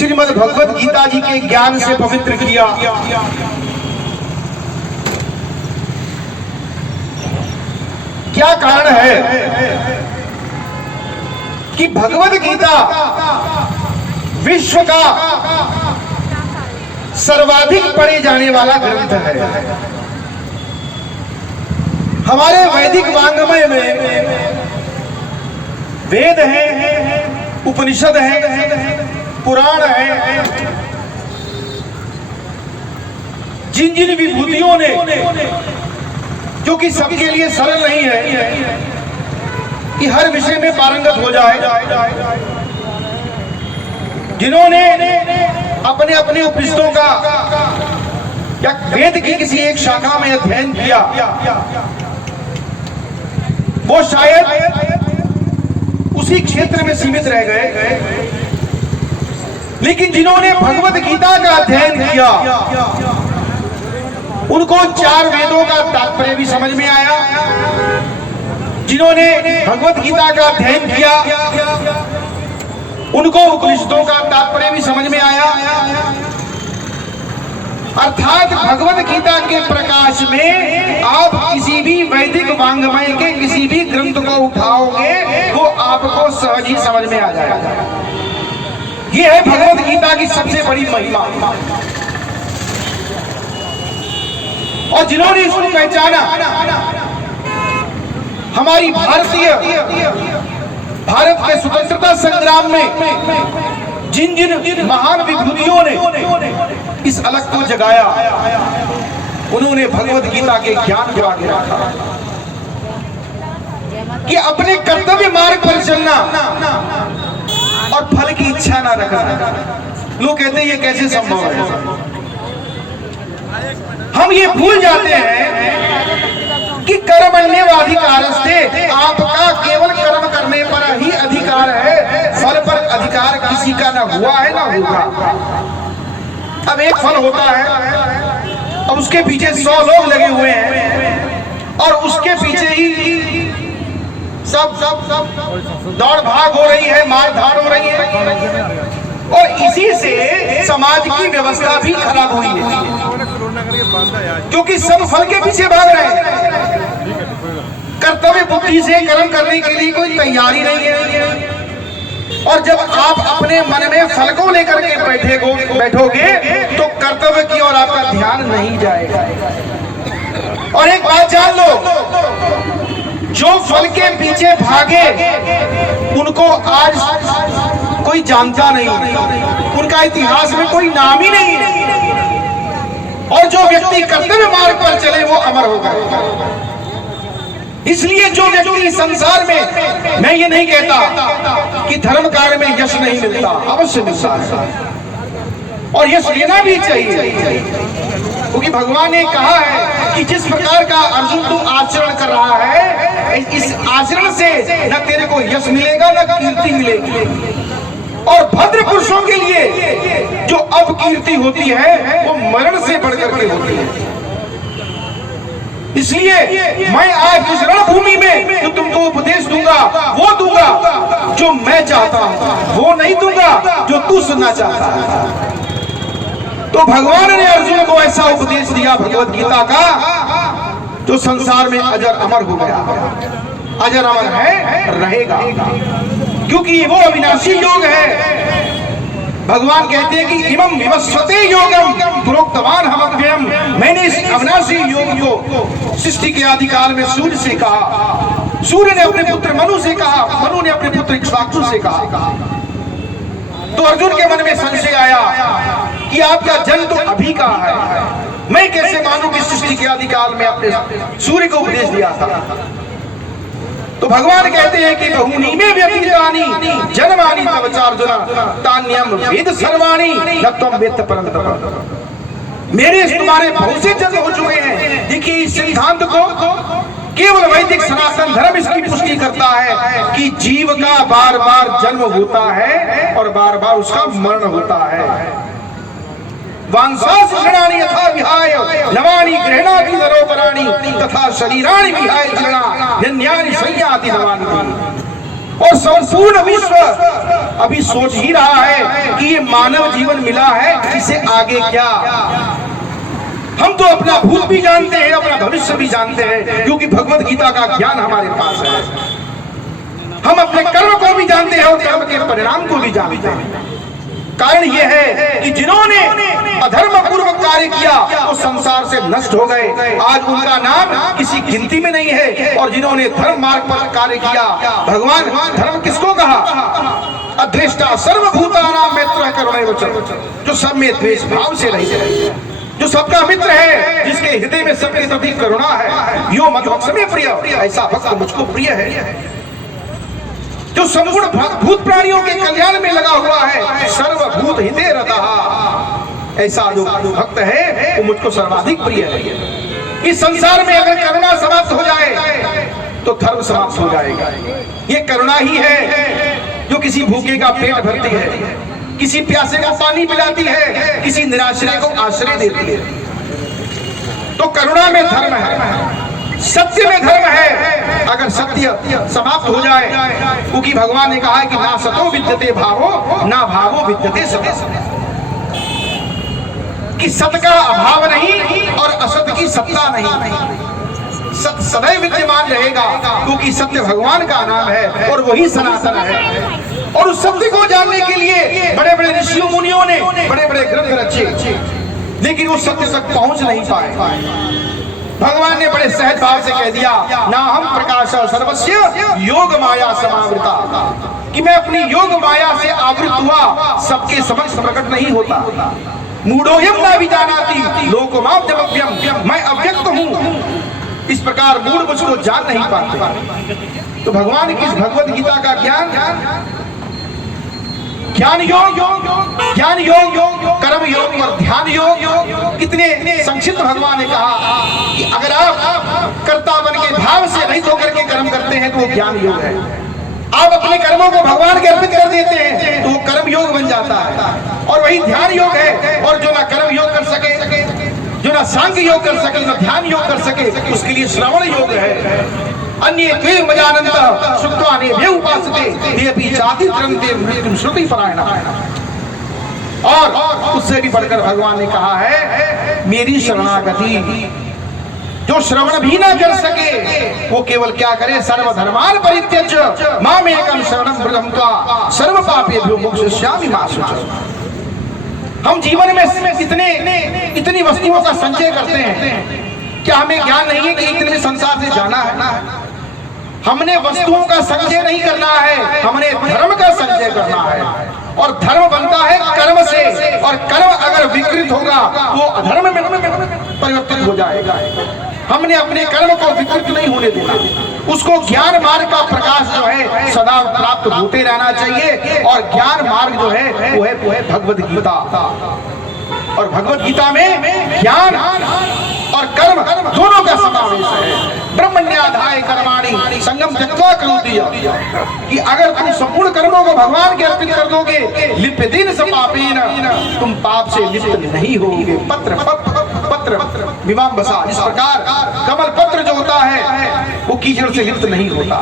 श्रीमद् भगवत गीता जी के ज्ञान से पवित्र किया। क्या कारण है कि भगवत गीता विश्व का सर्वाधिक पढ़े जाने वाला ग्रंथ है। हमारे वैदिक वाङ्मय में वेद है, उपनिषद है, पुराण है, जिन जिन विभूतियों ने, जो कि सबके लिए सरल नहीं है कि हर विषय में पारंगत हो जाए, जिन्होंने अपने अपने उपनिषदों का या वेद की किसी एक शाखा में अध्ययन किया, वो शायद उसी क्षेत्र में सीमित रह गए। लेकिन जिन्होंने भगवत गीता का अध्ययन किया, उनको चार वेदों का तात्पर्य भी समझ में आया। जिन्होंने भगवत गीता का अध्ययन किया, उनको उपनिषदों का तात्पर्य भी समझ में आया। अर्थात भगवत गीता के प्रकाश में आप किसी भी वैदिक वाङ्मय के किसी भी ग्रंथ को उठाओगे, वो आपको सहज ही समझ में आ जाएगा। ये है भगवत गीता की सबसे बड़ी महिमा। और जिन्होंने इसको पहचाना, हमारी भारत के स्वतंत्रता संग्राम में जिन जिन महान विभूतियों ने इस अलग को जगाया, उन्होंने भगवत गीता के ज्ञान को आगे रखा कि अपने कर्तव्य मार्ग पर चलना और फल की इच्छा ना रखना। लोग कहते हैं ये कैसे संभव है? हम ये भूल जाते हैं कि कर्मण्येवाधिकारस्ते, आपका केवल कर्म करने पर ही अधिकार है, फल पर अधिकार किसी का ना हुआ है ना होगा। अब एक फल होता है, अब उसके पीछे 100 लोग लगे हुए हैं और उसके पीछे ही सब दौड़ भाग हो रही है, मार धाड़ हो रही है, और इसी से समाज की व्यवस्था भी खराब हुई है, क्योंकि सब फल के पीछे भाग रहे हैं। कर्तव्य बुद्धि से कर्म करने के लिए कोई तैयारी नहीं है। और जब आप अपने मन में फल को लेकर के बैठोगे तो कर्तव्य की ओर आपका ध्यान नहीं जाएगा। और एक बात जान लो, जो फल के पीछे भागे उनको आज कोई जानता नहीं, उनका इतिहास में कोई नाम ही नहीं है। और जो व्यक्ति कर्तव्य मार्ग पर चले वो अमर होगा। इसलिए जो व्यक्ति संसार में, मैं ये नहीं कहता कि धर्म कार्य में यश नहीं मिलता, अवश्य मिलता है और यश लेना भी चाहिए, क्योंकि भगवान ने कहा है कि जिस प्रकार का अर्जुन तू आचरण कर रहा है, इस आचरण से न तेरे को यश मिलेगा न कीर्ति मिलेगी। और भद्र पुरुषों के लिए जो अपकीर्ति होती है वो मरण से बढ़कर के होती है। इसलिए मैं आज इस रणभूमि में जो तुमको उपदेश दूंगा वो दूंगा जो मैं चाहता हूं, वो नहीं दूंगा जो तू सुनना चाहता है। तो भगवान ने अर्जुन को ऐसा उपदेश दिया भगवत गीता का, जो संसार में अजर अमर हो गया, अजर अमर है, रहेगा, क्योंकि वो अविनाशी योग है। भगवान कहते हैं कि इमं विवस्वते योगम प्रोक्तवान हमव्ययम, मैंने इस अविनाशी योग को सृष्टि के आदिकाल में सूर्य से कहा, सूर्य ने अपने पुत्र मनु से कहा, मनु ने अपने पुत्र इक्ष्वाकु से कहा। तो अर्जुन के मन में संशय आया कि आपका जन्म तो अभी का है, मैं कैसे मानूं कि सृष्टि के आदिकाल में अपने सूर्य को उपदेश दिया था। तो भगवान कहते हैं कि बहूनि में व्यतीतानि जन्मानि तव चार्जुन तान्यम वेद सर्वाणि न त्वं वेत्त परं तप। मेरे तुम्हारे बहुत से जन्म हो चुके हैं। देखिए इस सिद्धांत को केवल वैदिक सनातन धर्म इसकी पुष्टि करता है कि जीव का बार बार जन्म होता है और बार बार उसका मरण होता है। वांसास गृणानि यथा विहाय नवानि गृह्णाति नरोपराणि तथा शरीराणि विहाय जीर्णा निन्यानि संयाति नवानि। और संपूर्ण विश्व अभी सोच ही रहा है कि ये मानव जीवन मिला है, इसे आगे क्या। हम तो अपना भूत भी जानते हैं, अपना भविष्य भी जानते हैं, क्योंकि भगवत गीता का ज्ञान हमारे पास है। हम अपने कर्म को भी जानते हैं और कर्म के परिणाम को भी जानते हैं। कारण यह है कि जिन्होंने अधर्म पूर्वक कार्य किया वो संसार से नष्ट हो गए, आज उनका नाम किसी गिनती में नहीं है। और जिन्होंने धर्म मार्ग पर कार्य किया, भगवान धर्म किसको कहा? अद्वेष्टा सर्वभूतानां मैत्रः करुणैवच, जो सब में द्वेष भाव से रहित, जो सबका मित्र है, जिसके हृदय में सबके प्रति करुणा है। यो मद्भक्तमे प्रिय, ऐसा भक्त मुझको प्रिय है। जो संपूर्ण भूत प्राणियों के कल्याण में लगा हुआ है, सर्वभूत हिते रतः, ऐसा जो भक्त है वो मुझको सर्वाधिक प्रिय है। इस संसार में अगर करुणा समाप्त हो जाए तो धर्म समाप्त हो जाएगा। ये करुणा ही है जो किसी भूखे का पेट भरती है, किसी प्यासे को पानी पिलाती है, किसी निराश्रय को आश्रय देती है। तो करुणा में धर्म है, सत्य में धर्म है। अगर सत्य समाप्त हो जाए, क्योंकि भगवान ने कहा है कि ना सतो विद्यते भावो, ना भावो विद्यते सतो, कि सत्य का अभाव नहीं और असत्य की सत्ता नहीं। सत्य सदैव विद्यमान रहेगा, क्योंकि सत्य भगवान का नाम है और वही सनातन है। और उस सत्य को जानने के लिए बड़े बड़े ऋषियों मुनियों ने बड़े बड़े ग्रंथ रचे, लेकिन उस सत्य तक पहुंच नहीं पाए। भगवान ने बड़े सहज भाव से कह दिया, ना हम प्रकाश सर्वस्य योग माया समावृता, कि मैं अपनी योग माया से आवृत हुआ, सबके समक्ष प्रकट नहीं होता। मूढ़ोयम न विजानाति लोकमाद्यमव्यम, मैं अव्यक्त हूँ। इस प्रकार मूढ़ मुझको जान नहीं पाते। तो भगवान की इस भगवत गीता का ज्ञान योग, कर्म योग और ध्यान योग कितने संक्षिप्त भगवान ने कहा कि अगर आप कर्ता बन के भाव से रहित होकर के कर्म करते हैं तो वो ज्ञान योग है। आप अपने कर्मों को भगवान के अर्पित कर देते हैं तो वो कर्म योग बन जाता है, और वही ध्यान योग है। और जो ना कर्म योग कर सके, जो ना सांख्य योग कर सके, ना ध्यान योग कर सके, उसके लिए श्रवण योग है। अन्ये त्वे मजानन्तः श्रुत्वा नेभ्य उपासते तेऽपि चाति त्रन्ते मृत्युं श्रुति परायणः। और उससे भी बढ़कर भगवान ने कहा है, मेरी शरणागति जो श्रवण भी ना कर सके वो केवल क्या करे, सर्वधर्मान् परित्यज्य मामेकं शरणं व्रजं त्वा सर्व पापेभ्यो मोक्षयिष्यामि मा शुचः। हम जीवन में इतनी वस्तुओं का संचय करते हैं, क्या हमें ज्ञान नहीं है कि एक दिन में संसार से जाना है? हमने वस्तुओं का संचय नहीं करना है, हमने धर्म का संचय करना है। और धर्म बनता है कर्म से, और कर्म अगर विकृत होगा वो अधर्म में परिवर्तित हो जाएगा। हमने अपने कर्म को विकृत नहीं होने देना, उसको ज्ञान मार्ग का प्रकाश जो है सदा प्राप्त होते रहना चाहिए। और ज्ञान मार्ग जो है वो है भगवद गीता। और भगवद गीता में ज्ञान और कर्म दोनों का समावेश है। ब्रह्मण्याधाय कर्माणि संगम त्यक्त्वा करोति, कि अगर तुम संपूर्ण कर्मों को भगवान के अर्पित कर दोगे, लिप्यतेन स पापेन, तुम पाप से लिप्त नहीं होगे। पत्र मीमांसा, इस प्रकार कमल पत्र जो होता है वो कीचड़ से लिप्त नहीं होता।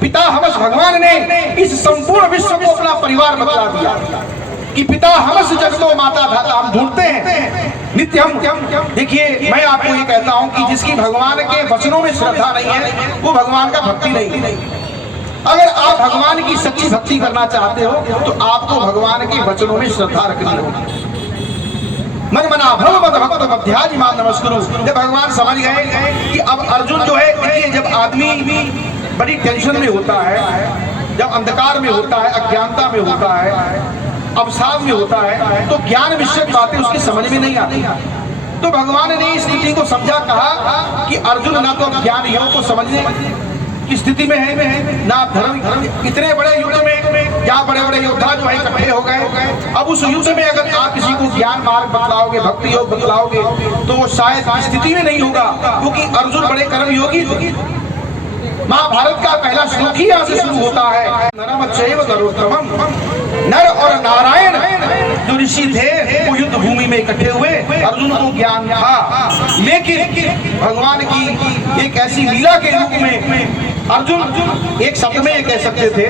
पिता हमस भगवान ने इस संपूर्ण विश्व को अपना परिवार बतला दिया कि पिता हमस जगतो माता धाता। हम ढूंढते हैं नित्य हम देखिए, मैं आपको ये कहता हूं कि जिसकी भगवान के वचनों में श्रद्धा नहीं है वो भगवान का भक्ति नहीं। अगर आप भगवान की सच्ची भक्ति करना चाहते हो तो आपको भगवान के वचनों में श्रद्धा रखनी होगी। मन मना भव मद भक्त मध्याज मान नमस्कुरु। जब भगवान समझ गए कि अब अर्जुन जो है, देखिए जब आदमी बड़ी टेंशन में होता है, जब अंधकार में होता है, अज्ञानता में होता है, अवसाद में होता है, तो ज्ञान विषयक बातें उसकी समझ में नहीं आती। तो भगवान ने इस स्थिति को समझा, कहा कि अर्जुन ना तो ज्ञान योग को समझने की स्थिति में है, ना धर्म। इतने बड़े युद्ध में क्या बड़े बड़े योद्धा जो है इकट्ठे हो गए। अब उस युद्ध में अगर आप किसी को ज्ञान मार्ग बतलाओगे, भक्ति योग बतलाओगे, तो वो शायद स्थिति में नहीं होगा, क्योंकि अर्जुन बड़े कर्म योगी। महाभारत का पहला श्लोक ही यहाँ से शुरू होता है, नरमच्चैव नरोत्तमम्। नर और नारायण जो ऋषि थे वो युद्ध भूमि में इकट्ठे हुए। अर्जुन को ज्ञान था, लेकिन भगवान की एक ऐसी लीला के रूप में अर्जुन एक शब्द में ये कह सकते थे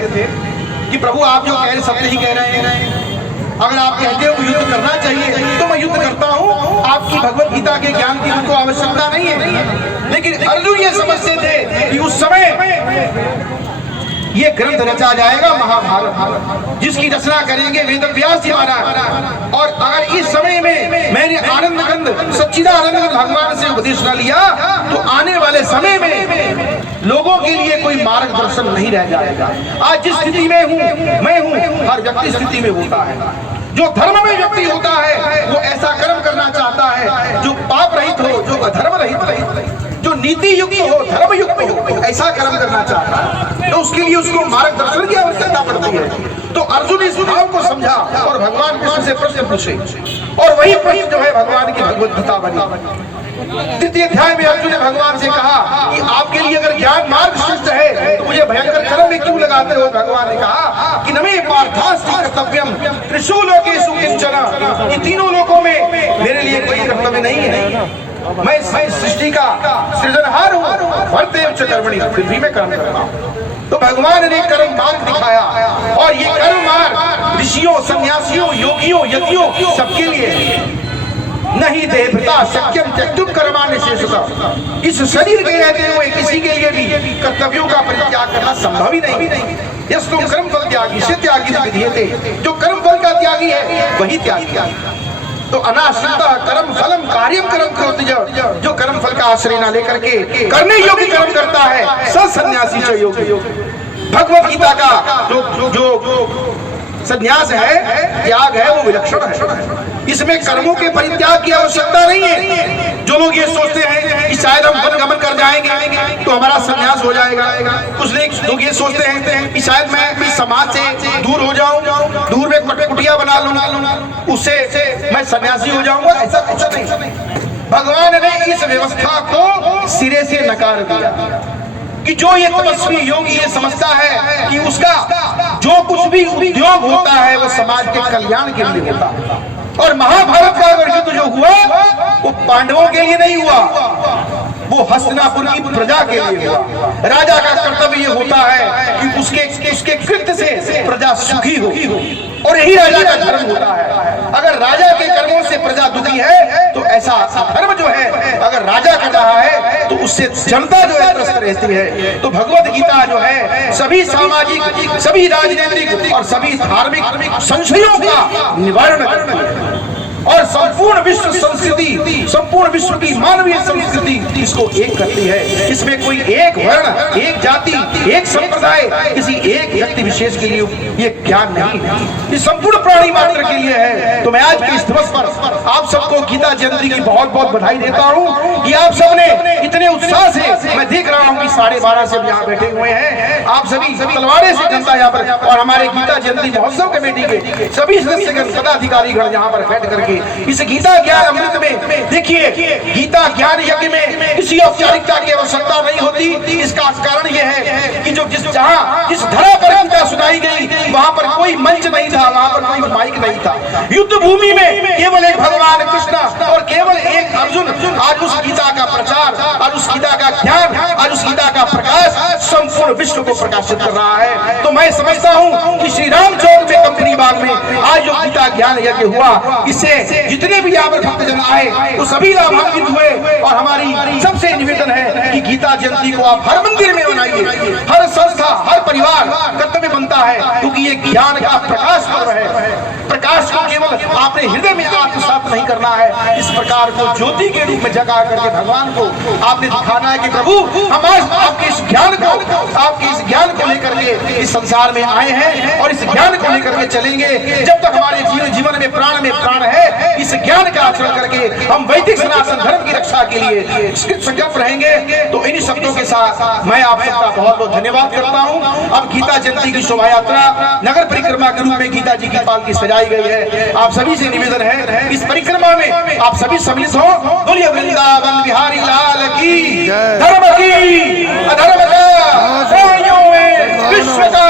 कि प्रभु आप जो कह रहे सत्य ही कह रहे हैं, अगर आप कहते हो युद्ध करना चाहिए तो मैं युद्ध करता हूँ, आपकी भगवत गीता के ज्ञान की उनको आवश्यकता नहीं है। लेकिन अर्जुन ये समझते थे कि उस समय ये ग्रंथ रचा जाएगा महाभारत, जिसकी रचना करेंगे वेद व्यास जी महाराज, और अगर इस समय में मैंने आनंद कंद सच्चिदानंद भगवान से उपदेश न लिया तो आने वाले समय में लोगों के लिए कोई मार्गदर्शन नहीं रह जाएगा। आज जिस स्थिति में हूँ मैं हूँ, हर व्यक्ति स्थिति में होता है। जो धर्म में व्यक्ति होता है वो ऐसा कर्म करना चाहता है जो पाप रहित हो, जो अधर्म रहित, जो नीति युक्त हो, धर्म युक्त हो, ऐसा कर्म करना चाहता है। तो उसके लिए उसको मार्गदर्शन की आवश्यकता पड़ती है। तो अर्जुन इस भाव को समझा और भगवान कृष्ण से प्रश्न पूछे, और वही प्रश्न जो है भगवान की भगवत गीता बनी। तृतीय अध्याय में अर्जुन ने भगवान से कहा कि आपके लिए अगर ज्ञान मार्ग श्रेष्ठ है तो मुझे भयंकर कर्म में क्यों लगाते हो। भगवान ने कहा कि नमे पार्थास्ति कर्तव्यम त्रिषु लोकेषु किंचन, इन तीनों लोकों में मेरे लिए कोई कर्तव्य नहीं है। मैं सृष्टि का सृजनहार हूँ, वर्तेव च कर्मणि, फिर भी मैं कर्म करता हूँ। तो भगवान ने कर्म मार्ग दिखाया, और ये कर्म मार्ग ऋषियों, सन्यासियों, योगियों, यतियों सबके लिए नहीं देवता शक्यम त्यक्तुम कर्माण्य शेषतः। इस शरीर के रहते हुए किसी के लिए भी कर्तव्यों का परित्याग करना संभव ही नहीं। यस तुम कर्म फल त्यागी से त्यागी विधीयते, जो कर्म फल का त्यागी है वही त्यागी। तो अनाश्रितः कर्म फलम कार्यम कर्म करोति, जो कर्म फल का आश्रय न लेकर के करने योग्य कर्म करता है स सन्यासी च योगी। भगवत गीता का जो संन्यास है, त्याग है, वो विलक्षण है। इसमें कर्मों के परित्याग की आवश्यकता नहीं है। जो लोग ये सोचते हैं कि शायद हम वन गमन कर जाएंगे तो हमारा संन्यास हो जाएगा, कुछ लोग ये सोचते हैं कि शायद मैं इस समाज से दूर हो जाऊं, दूर में कुटिया बना लूं, उससे मैं सन्यासी हो जाऊंगा, ऐसा कुछ नहीं। भगवान ने इस व्यवस्था को सिरे से नकार दिया कि जो ये तपस्वी योगी ये समझता है कि उसका जो कुछ भी उद्योग होता है वो समाज के कल्याण के लिए होता है। और महाभारत का अगर युद्ध जो हुआ वो पांडवों के लिए नहीं हुआ, वो हस्तिनापुर की प्रजा के लिए हुआ। राजा का कर्तव्य ये होता है कि उसके कृत्य से प्रजा सुखी हो, और यही राजा का धर्म होता है। अगर राजा के कर्मों से प्रजा दुखी है तो ऐसा धर्म जो है, अगर राजा कर रहा है तो उससे जनता जो है त्रस्त रहती है। तो भगवत गीता जो है सभी सामाजिक, सभी राजनीतिक और सभी धार्मिक संशयों का निवारण करती है, और संपूर्ण विश्व संस्कृति, संपूर्ण विश्व की मानवीय संस्कृति इसको एक करती है। इसमें कोई एक वर्ण, एक जाति, एक संप्रदाय, किसी एक व्यक्ति विशेष के लिए ये ज्ञान नहीं है, ये संपूर्ण प्राणी मात्र के लिए है। तो मैं आज के इस दिवस पर आप सबको गीता जयंती की बहुत बहुत बधाई देता हूँ कि आप सबने इतने उत्साह से, मैं देख रहा हूँ कि 12:30 से यहाँ बैठे हुए हैं, आप सभी तलवारे से जनता यहाँ पर, और हमारे गीता जयंती महोत्सव कमेटी के सभी सदस्यगण, पदाधिकारीगण यहाँ पर बैठ करके इस गीता ज्ञान अमृत में, देखिए गीता ज्ञान यज्ञ में किसी औपचारिकता की आवश्यकता नहीं होती। इसका कारण यह है कि जो जिस धरा पर गीता सुनाई गई वहां पर कोई मंच नहीं था, वहां पर कोई माइक नहीं था। युद्ध भूमि में केवल एक भगवान कृष्ण और केवल एक अर्जुन आज उस गीता का प्रचार, आज उस गीता का ज्ञान, आज उस गीता का प्रकाश संपूर्ण विश्व को प्रकाशित कर रहा है। तो मैं समझता हूँ कि श्री राम चौक में कंपनी बाग में आज जो गीता ज्ञान यज्ञ हुआ, इससे जितने भी यहाँ पर भक्तजन आए वो सभी लाभान्वित हुए। और हमारी सबसे निवेदन है कि गीता जयंती को आप हर मंदिर में मनाइए, हर संस्था, हर परिवार कर्तव्य बनता है, क्योंकि ये ज्ञान का प्रकाश पर्व है। प्रकाश को केवल आपने हृदय में आत्मसात नहीं करना है, इस प्रकार को ज्योति के रूप में जगा करके भगवान को आपने दिखाना है कि प्रभु हम आज आपके इस ज्ञान को, आपके इस ज्ञान को लेकर के इस संसार में आए हैं, और इस ज्ञान को लेकर के चलेंगे जब तक हमारे जीवन में प्राण है। इस ज्ञान का आचरण करके हम वैदिक सनातन धर्म की रक्षा के लिए संकल्प रहेंगे। तो इन्हीं शब्दों के साथ मैं आप सबका बहुत बहुत धन्यवाद करता हूँ। अब गीता जयंती की शोभा यात्रा नगर परिक्रमा के रूप में गीता जी की पालकी सजाई गई है। आप सभी से निवेदन है इस परिक्रमा में आप सभी सम्मिलित हो। बोलिए वृंदावन बिहारी लाल की, धर्म की, अधर्म का, विश्व का